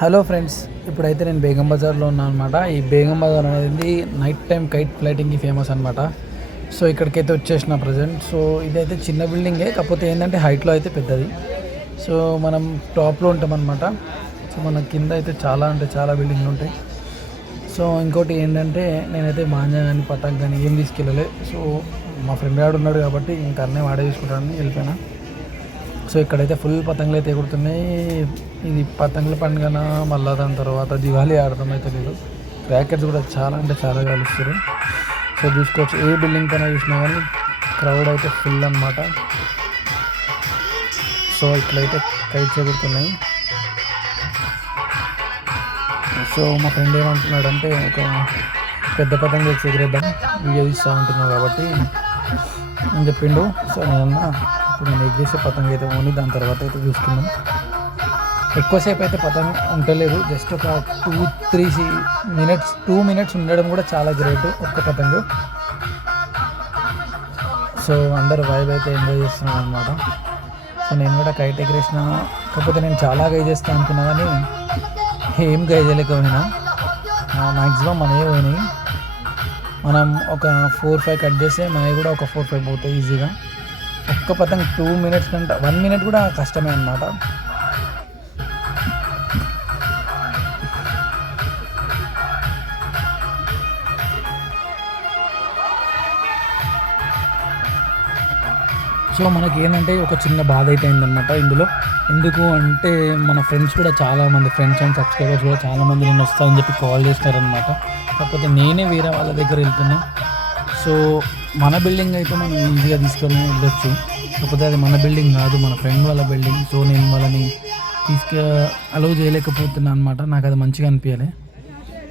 Hello friends, ఇప్పుడైతే నేను బేగం బజార్లో ఉన్నాను అనమాట. ఈ బేగం బజార్ అనేది నైట్ టైం కైట్ ఫ్లైటింగ్కి ఫేమస్ అనమాట. సో ఇక్కడికైతే వచ్చేసిన ప్రజెంట్. సో ఇదైతే చిన్న బిల్డింగే, కాకపోతే ఏంటంటే హైట్లో అయితే పెద్దది. సో మనం టాప్లో ఉంటామన్నమాట. సో మన కింద అయితే చాలా బిల్డింగ్లు ఉంటాయి. సో ఇంకోటి ఏంటంటే నేనైతే మాంజా కానీ పటాక్ కానీ ఏం తీసుకెళ్ళలే. సో మా ఫ్రెండ్ గాడు ఉన్నాడు కాబట్టి ఇంకా అన్నీ వాడే తీసుకుంటానని వెళ్ళిపోయినా. సో ఇక్కడైతే ఫుల్ పతంగులు అయితే ఎగురుతున్నాయి. ఇది పతంగుల పండుగన మళ్ళీ దాని తర్వాత దివాళీ అర్థమైతే లేదు. ర్యాకెట్స్ కూడా చాలా కాలుస్తారు. సో చూసుకోవచ్చు, ఏ బిల్డింగ్ పైన చూసినా కానీ క్రౌడ్ అయితే ఫుల్ అనమాట. సో ఇట్లయితే కైట్స్ ఎగురుతున్నాయి. సో మా ఫ్రెండ్ ఏమంటున్నాడంటే ఒక పెద్ద పతంగి వచ్చి ఎగిరేద్దాం, వీడియో తీస్తూ ఉంటున్నావు కాబట్టి అని చెప్పిండు. సో ఇప్పుడు నేను ఎగ్గేసే పతంగ అయితే ఓన్లీ దాని తర్వాత అయితే చూసుకున్నాం. ఎక్కువసేపు అయితే పతంగ ఉండలేదు, జస్ట్ ఒక 2 మినిట్స్ ఉండడం కూడా చాలా గ్రేట్ ఒక్క పతంగు. సో అందరూ వైబ్ అయితే ఎంజాయ్ చేస్తున్నాను అనమాట. సో నేను కూడా కైట్ ఎగిరేసిన, కాకపోతే నేను చాలా గై చేస్తాను అనుకున్నా కానీ ఏం గై చేయలేకపోయినా. మ్యాక్సిమం మనయే పోయినాయి. మనం ఒక 4-5 కట్ చేస్తే మనవి కూడా ఒక 4-5 పోతాయి ఈజీగా. ఒక్క పతంగ్ 2 మినిట్స్ కంటే 1 మినిట్ కూడా కష్టమే అన్నమాట. సో మనకి ఏంటంటే ఒక చిన్న బాధ అయితే అయిందన్నమాట ఇందులో. ఎందుకు అంటే మన ఫ్రెండ్స్ కూడా చాలామంది ఫ్రెండ్స్ అండ్ సబ్స్క్రైబర్స్ కూడా చాలామంది నేను వస్తానని చెప్పి కాల్ చేస్తారనమాట. కాకపోతే నేనే వేరే వాళ్ళ దగ్గర వెళ్తున్నా. సో మన బిల్డింగ్ అయితే మనం ఈజీగా తీసుకొని వెళ్ళొచ్చు, కాకపోతే అది మన బిల్డింగ్ కాదు, మన ఫ్రెండ్ వాళ్ళ బిల్డింగ్. సో నేను వాళ్ళని అలౌ చేయలేకపోతున్నాను అనమాట. నాకు అది మంచిగా అనిపించాలి.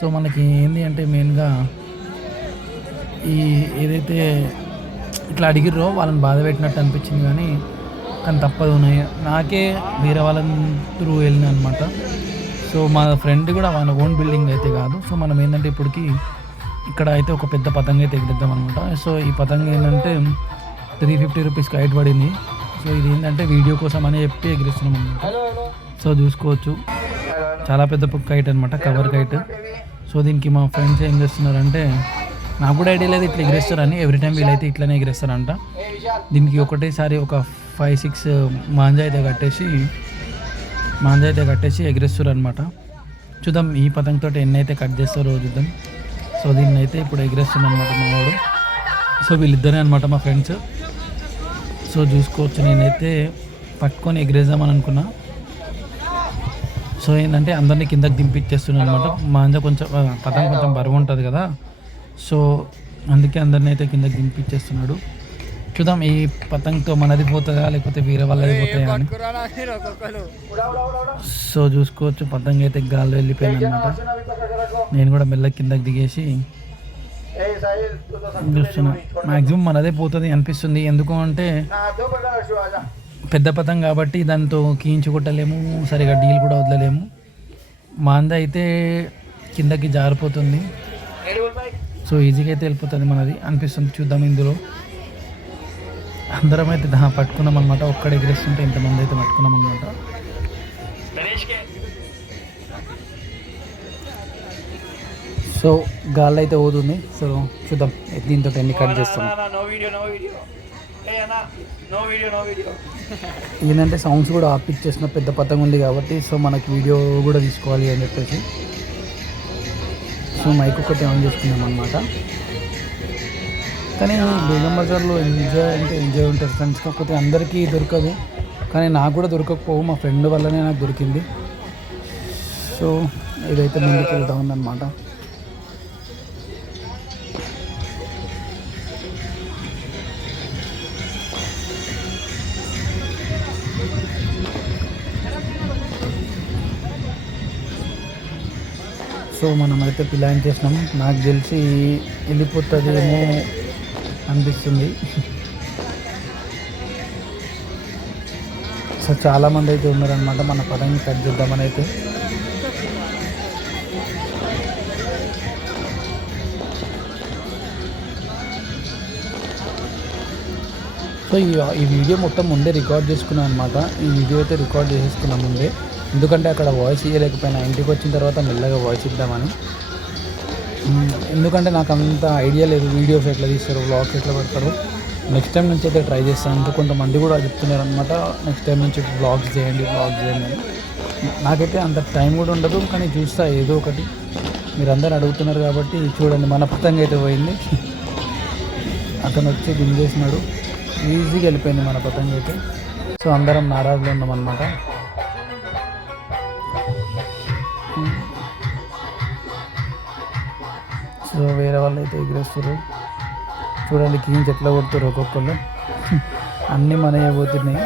సో మనకి ఏంటి అంటే మెయిన్గా ఏదైతే ఇట్లా అడిగిర్రో వాళ్ళని బాధ పెట్టినట్టు అనిపించింది, కానీ తప్పదు. నాకే వేరే వాళ్ళని త్రూ వెళ్ళిన అనమాట. సో మా ఫ్రెండ్ కూడా వాళ్ళ ఓన్ బిల్డింగ్ అయితే కాదు. సో మనం ఏంటంటే ఇప్పటికి ఇక్కడ అయితే ఒక పెద్ద పతంగ అయితే ఎగిరిద్దాం అనమాట. సో ఈ పతంగ ఏంటంటే 350 రూపీస్ కైట్ పడింది. సో ఇది ఏంటంటే వీడియో కోసం అని చెప్పి ఎగిరిస్తున్నాం అనమాట. సో చూసుకోవచ్చు, చాలా పెద్ద కైట్ అనమాట, కవర్ కైట్. సో దీనికి మా ఫ్రెండ్స్ ఏం చేస్తున్నారంటే, నాకు కూడా ఐడియా లేదు ఇట్లా ఎగిరేస్తారని, ఎవ్రీ టైం వీళ్ళైతే ఇట్లనే ఎగిరేస్తారంట. దీనికి ఒకటేసారి ఒక 5-6 మాంజా అయితే కట్టేసి ఎగిరేస్తారు అనమాట. చూద్దాం ఈ పతంగతో ఎన్ని అయితే కట్ చేస్తారో చూద్దాం. సో దీన్ని అయితే ఇప్పుడు ఎగిరేస్తున్నాను అనమాట మా వాడు. సో వీళ్ళిద్దరే అనమాట మా ఫ్రెండ్స్. సో చూసుకోవచ్చు, నేనైతే పట్టుకొని ఎగిరేద్దామని అనుకున్నా. సో ఏంటంటే అందరినీ కిందకి దింపిచ్చేస్తున్నాను అనమాట. మాంజా పతంగ కొంచెం బరువు ఉంటుంది కదా, సో అందుకే అందరినీ అయితే కిందకి దింపిచ్చేస్తున్నాడు. చూద్దాం ఈ పతంగతో మనది పోతుందా లేకపోతే వేరే వాళ్ళది పోతాయా అని. సో చూసుకోవచ్చు, పతంగ అయితే గాల్లో వెళ్ళిపోయింది అనమాట. నేను కూడా మెల్లగా కిందకి దిగేసి చూస్తున్నా. మ్యాక్సిమం మనదే పోతుంది అనిపిస్తుంది, ఎందుకు అంటే పెద్ద పతంగ కాబట్టి దాంతో కీయించి కొట్టలేము, సరిగా డీల్ కూడా వదలలేము. మాంద అయితే కిందకి జారిపోతుంది. సో ఈజీగా అయితే వెళ్ళిపోతుంది మనది అనిపిస్తుంది. చూద్దాం, ఇందులో అందరం అయితే పట్టుకున్నాం అనమాట. ఒక్కడ ఎగిరేస్తుంటే ఇంతమంది అయితే పట్టుకున్నాం అనమాట. సో గాలి అయితే పోతుంది. సో చూద్దాం దీంతో ఎన్ని కట్ చేస్తాం. ఏంటంటే సౌండ్స్ కూడా ఆపిచ్చేసిన పెద్ద పతంగ ఉంది కాబట్టి, సో మనకి వీడియో కూడా తీసుకోవాలి అని చెప్పేసి సో మైక్ ఒకటి ఆన్ చేసుకున్నాం అనమాట. కానీ బేగం బజార్లో ఎంజాయ్ ఉంటుంది ఫ్రెండ్స్, కాకపోతే అందరికీ దొరకదు. కానీ నాకు కూడా దొరకకపోవు, మా ఫ్రెండ్ వల్లనే నాకు దొరికింది. సో ఇదైతే ముందుకు వెళ్తా ఉందన్నమాట. సో మనమైతే ప్లాన్ చేసినాం, నాకు తెలిసి వెళ్ళిపోతుందేమో అనిపిస్తుంది. సో చాలామంది అయితే ఉన్నారనమాట మన పతంగి కట్ చేద్దామని అయితే. సో ఈ వీడియో మొత్తం ముందే రికార్డ్ చేసుకున్నాను అనమాట. ఈ వీడియో అయితే రికార్డ్ చేసేసుకున్నాను ముందే. ఎందుకంటే అక్కడ వాయిస్ ఇవ్వలేకపోయినా, ఇంటికి వచ్చిన తర్వాత మెల్లగా వాయిస్ ఇద్దామని. ఎందుకంటే నాకు అంత ఐడియా లేదు వీడియోస్ ఎట్లా తీస్తారు, వ్లాగ్స్ ఎట్లా పెడతారు. నెక్స్ట్ టైం నుంచి అయితే ట్రై చేస్తాను. అంటే కొంతమంది కూడా చెప్తున్నారు అనమాట, నెక్స్ట్ టైం నుంచి వ్లాగ్స్ చేయండి అని. నాకైతే అంత టైం కూడా ఉండదు, కానీ చూస్తా ఏదో ఒకటి. మీరు అందరు అడుగుతున్నారు కాబట్టి చూడండి, మన పతంగా అయితే పోయింది. అతను వచ్చి గుంజేసినాడు, ఈజీగా వెళ్ళిపోయింది మన పతంగా అయితే. సో అందరం నారాజులో ఉన్నాం అనమాట. సో వేరే వాళ్ళు అయితే ఎగిరేస్తారు. చూడండి క్లీన్స్ ఎట్లా కొడుతారు ఒక్కొక్కళ్ళు. అన్నీ మనయ్య పోతున్నాయి.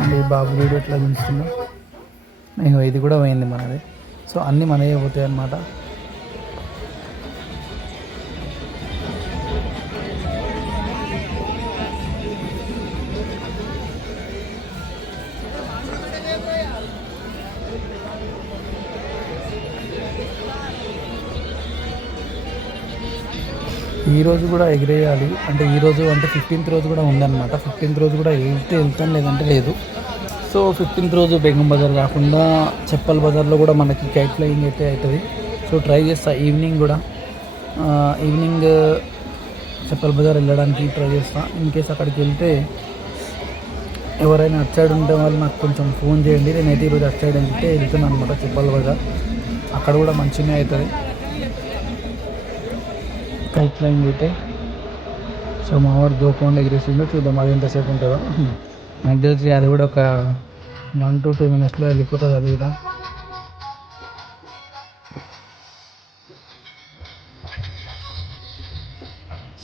అండ్ ఈ బాబు వీడు ఎట్లా దించుతున్నా, నేను ఇది కూడా పోయింది మనది. సో అన్నీ మనయ్య పోతాయి అన్నమాట. ఈరోజు కూడా ఎగిరేయాలి, అంటే ఈరోజు అంటే 15th రోజు కూడా ఉందన్నమాట. 15th రోజు కూడా వెళ్తాను, లేదంటే లేదు. సో 15th రోజు బేగం బజార్ కాకుండా చెప్పల్ బజార్లో కూడా మనకి కైట్ ఫ్లయింగ్ అయితే అవుతుంది. సో ట్రై చేస్తా ఈవినింగ్ కూడా, ఈవినింగ్ చెప్పల్ బజార్ వెళ్ళడానికి ట్రై చేస్తా. ఇన్ కేస్ అక్కడికి వెళ్తే ఎవరైనా అటు సైడ్ ఉంటే వాళ్ళు నాకు కొంచెం ఫోన్ చేయండి. నేనైతే ఈరోజు అటు సైడ్ వెళ్తున్నాను అనమాట చెప్పల్ బజార్. అక్కడ కూడా మంచిగా అవుతుంది కైట్ ఫ్లయింగ్ అయితే. సో మా వాడు దూకుండా ఎగిరేసిందో చూద్దాం అది ఎంతసేపు ఉంటుందో. నాకు తెలిసి అది కూడా ఒక 1 to 2 minutesలో వెళ్ళిపోతుంది అది కూడా.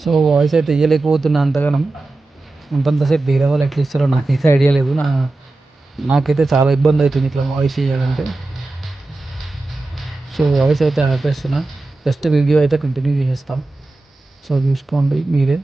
సో వాయిస్ అయితే ఇవ్వలేకపోతున్నా అంతగానం. అంతంతసేపు వేరే వాళ్ళు ఎట్లా ఇస్తారో నాకైతే ఐడియా లేదు. నాకైతే చాలా ఇబ్బంది అవుతుంది ఇట్లా వాయిస్ ఇవ్వాలంటే. సో వాయిస్ అయితే ఆపేస్తున్నా, జస్ట్ వీడియో అయితే కంటిన్యూ చేస్తాం. సో చూసుకోండి మీరే.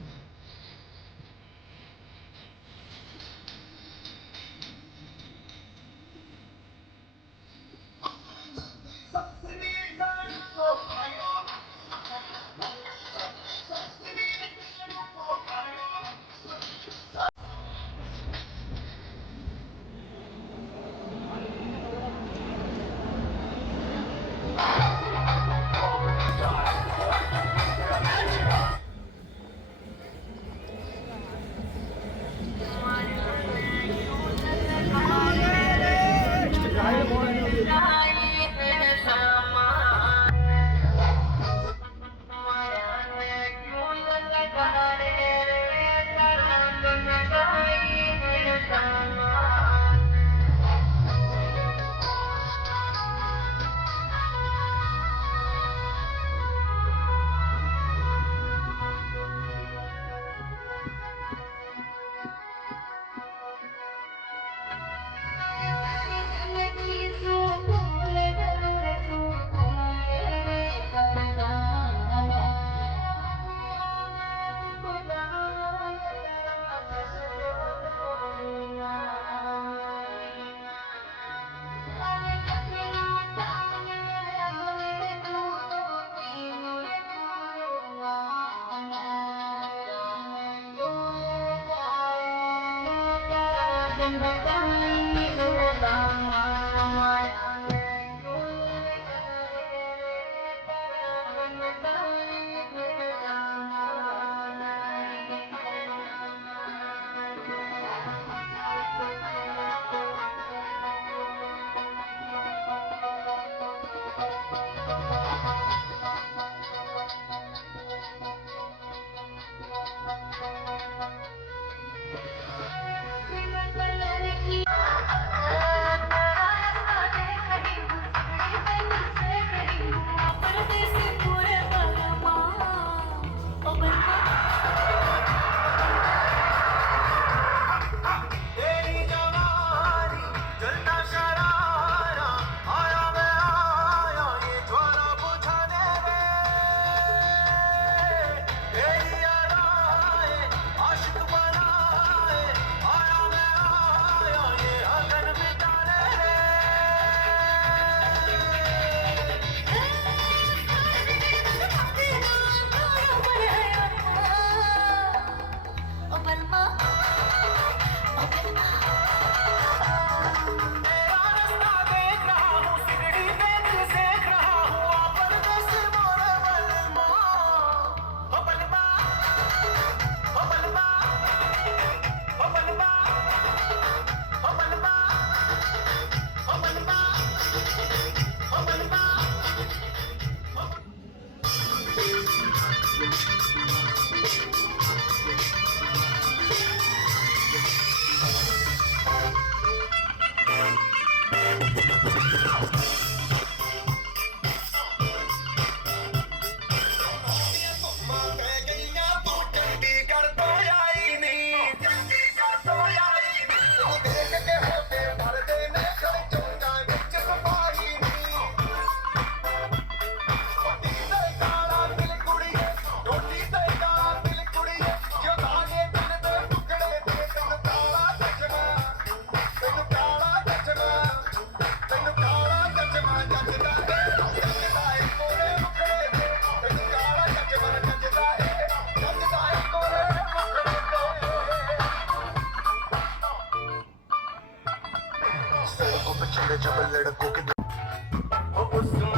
मेरे चबल लड़कों के